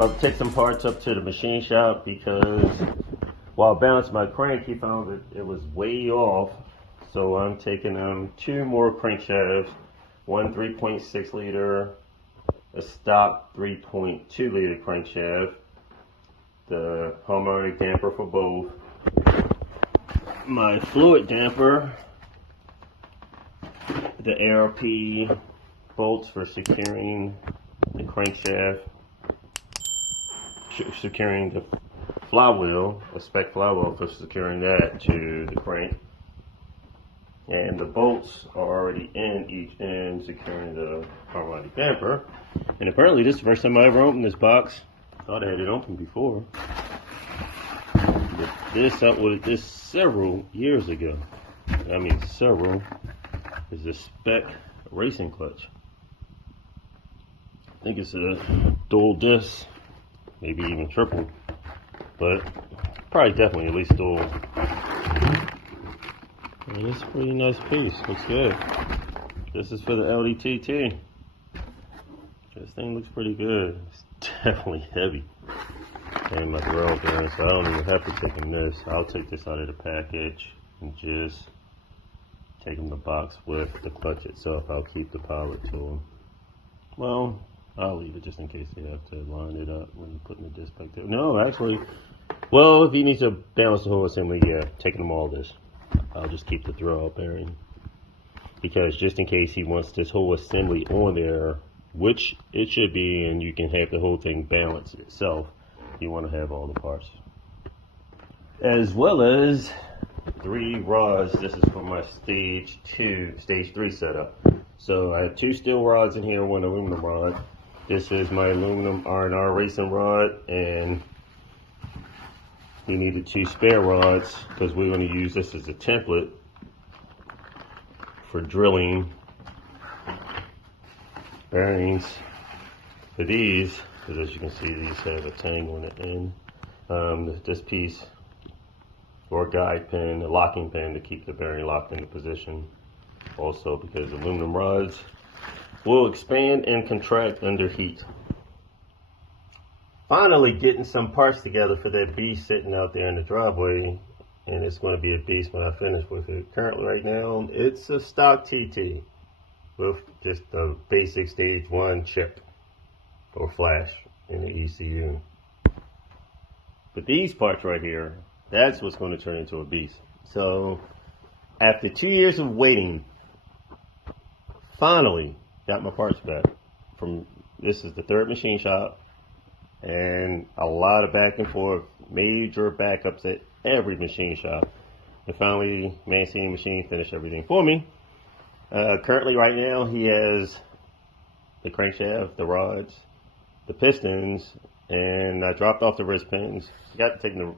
I'll take some parts up to the machine shop because while balancing my crank, he found that it was way off. So I'm taking 2 more crankshafts, one 3.6 liter, a stock 3.2 liter crankshaft, the harmonic damper for both, my fluid damper, the ARP bolts for securing the crankshaft, securing the flywheel, a spec flywheel for securing that to the crank. And the bolts are already in each end securing the harmonic damper. And apparently this is the first time I ever opened this box. Thought I had it open before. But this, I ordered this several years ago. I mean several. Is a spec racing clutch. I think it's a dual disc, maybe even triple, but probably definitely at least dual. And it's a pretty nice piece, looks good. This is for the Audi TT. This thing looks pretty good. It's definitely heavy. And my throw bearing, so I don't even have to take him this. I'll take this out of the package and just take him the box with the clutch itself. I'll keep the pilot tool. Well, I'll leave it just in case they have to line it up when you're putting the disc back there. No, actually, well, if he needs to balance the whole assembly, yeah, taking them all this. I'll just keep the throw-out bearing. Because just in case he wants this whole assembly on there, which it should be, and you can have the whole thing balance itself, you want to have all the parts. As well as 3 rods. This is for my stage 3 setup. So I have 2 steel rods in here, 1 aluminum rod. This is my aluminum R&R racing rod, and we needed 2 spare rods because we're going to use this as a template for drilling bearings for these, because as you can see, these have a tang on the end. This piece, or a guide pin, a locking pin to keep the bearing locked into position. Also because aluminum rods will expand and contract under heat. Finally getting some parts together for that beast sitting out there in the driveway, and it's going to be a beast when I finish with it. Currently right now it's a stock TT with just a basic stage 1 chip or flash in the ECU. But these parts right here, that's what's going to turn into a beast. So after 2 years of waiting, finally got my parts back from, this is the 3rd machine shop, and a lot of back and forth, major backups at every machine shop. And finally, Mancini Machine finished everything for me. Currently right now he has the crankshaft, the rods, the pistons, and I dropped off the wrist pins. Got to take the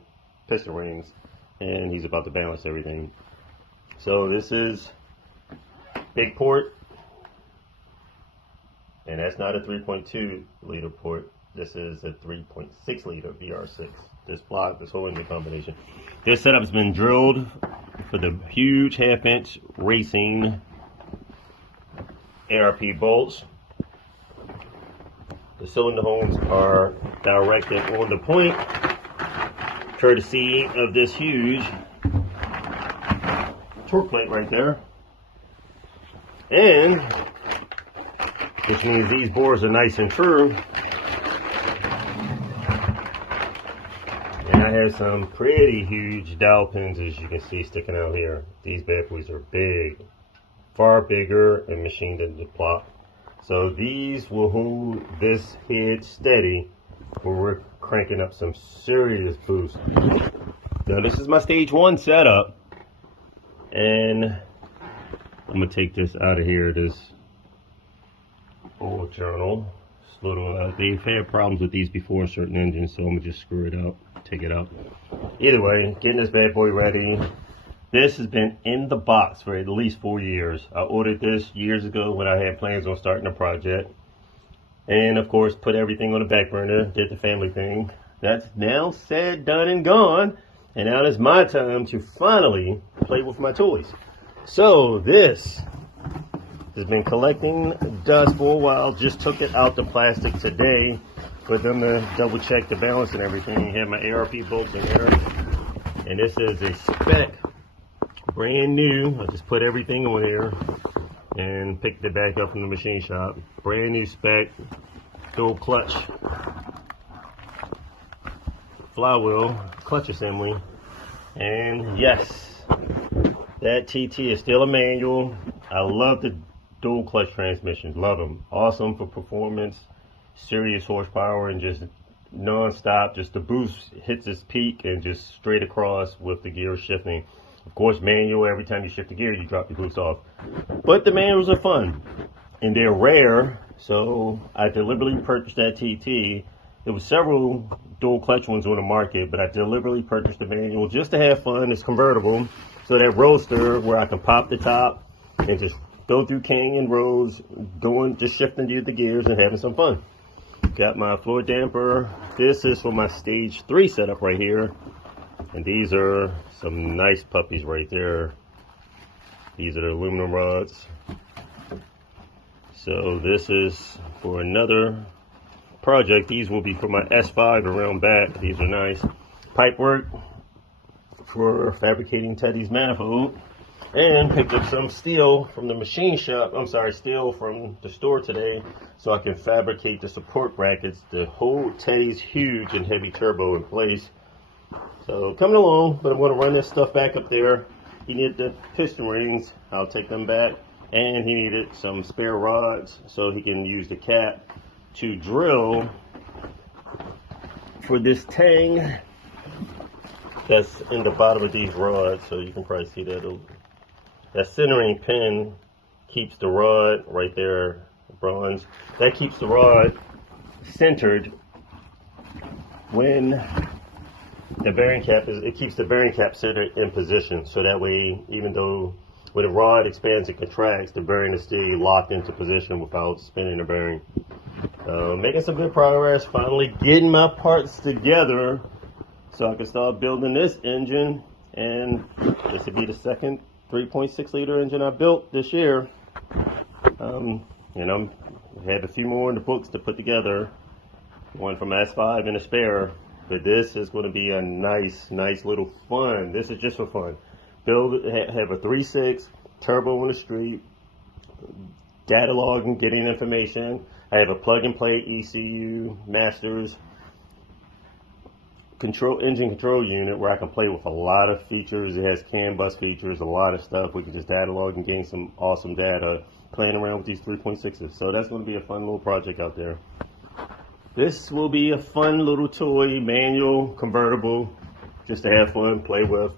piston rings, and he's about to balance everything. So this is big port, and that's not a 3.2 liter port. This is a 3.6 liter VR6. This block, this whole engine combination. This setup's been drilled for the huge 1/2-inch racing ARP bolts. The cylinder holes are directed on the point, courtesy of this huge torque plate right there. And which means these bores are nice and true. And I have some pretty huge dowel pins, as you can see, sticking out here. These bad boys are big, far bigger and machined into the block. So these will hold this head steady when we're cranking up some serious boost. Now this is my stage 1 setup, and I'm gonna take this out of here, this oil journal. They've had problems with these before in certain engines, so I'm gonna just screw it out, take it out. Either way, getting this bad boy ready. This has been in the box for at least 4 years. I ordered this years ago when I had plans on starting a project. And of course, put everything on the back burner, did the family thing. That's now said, done, and gone. And now it's my time to finally play with my toys. So this has been collecting dust for a while. Just took it out the plastic today. for them to double check the balance and everything. Have my ARP bolts in there. And this is a spec, brand new. I just put everything on there and picked it back up from the machine shop. Brand new spec, dual clutch, flywheel, clutch assembly. And yes, that TT is still a manual. I love the dual clutch transmissions, love them. Awesome for performance, serious horsepower, and just non-stop. Just the boost hits its peak and just straight across with the gear shifting. Of course, manual, every time you shift the gear, you drop the boost off. But the manuals are fun, and they're rare, so I deliberately purchased that TT. There was several dual clutch ones on the market, but I deliberately purchased the manual just to have fun. It's convertible, so that Roadster where I can pop the top and just go through canyon roads, just shifting the gears and having some fun. Got my floor damper. This is for my stage 3 setup right here. And these are some nice puppies right there. These are the aluminum rods. So this is for another project. These will be for my S5 around back. These are nice. Pipe work for fabricating Teddy's manifold. And picked up some steel from the machine shop. I'm sorry, steel from the store today, so I can fabricate the support brackets to hold Teddy's huge and heavy turbo in place. So coming along, but I'm going to run this stuff back up there. He needed the piston rings. I'll take them back. And he needed some spare rods so he can use the cap to drill for this tang that's in the bottom of these rods. So you can probably see that. That centering pin keeps the rod right there, bronze. That keeps the rod centered when the bearing cap it keeps the bearing cap centered in position. So that way, even though when the rod expands and contracts, the bearing is still locked into position without spinning the bearing. Making some good progress, finally getting my parts together so I can start building this engine. And this will be the second 3.6 liter engine I built this year. And I have a few more in the books to put together. One from S5 and a spare. But this is going to be a nice little fun. This is just for fun. Have a 3.6 turbo on the street. Data logging, getting information. I have a plug and play ECU masters engine control unit where I can play with a lot of features. It has CAN bus features, a lot of stuff. We can just data log and gain some awesome data playing around with these 3.6s. So that's going to be a fun little project out there. This will be a fun little toy, manual, convertible, just to have fun, play with.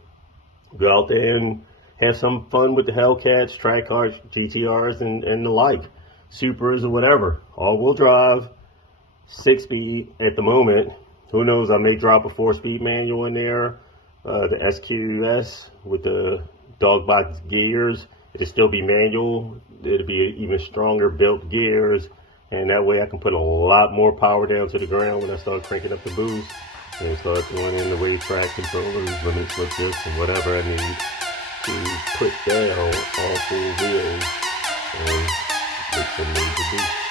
Go out there and have some fun with the Hellcats, track cars, GTRs, and the like. Supers or whatever. All-wheel drive, 6-speed at the moment. Who knows, I may drop a 4-speed manual in there, the SQS with the dog box gears. It'll still be manual. It'll be even stronger built gears, and that way I can put a lot more power down to the ground when I start cranking up the boost and start throwing in the wave track controllers, limit slip discs, and whatever I need to put down all 4 wheels and make some major boost.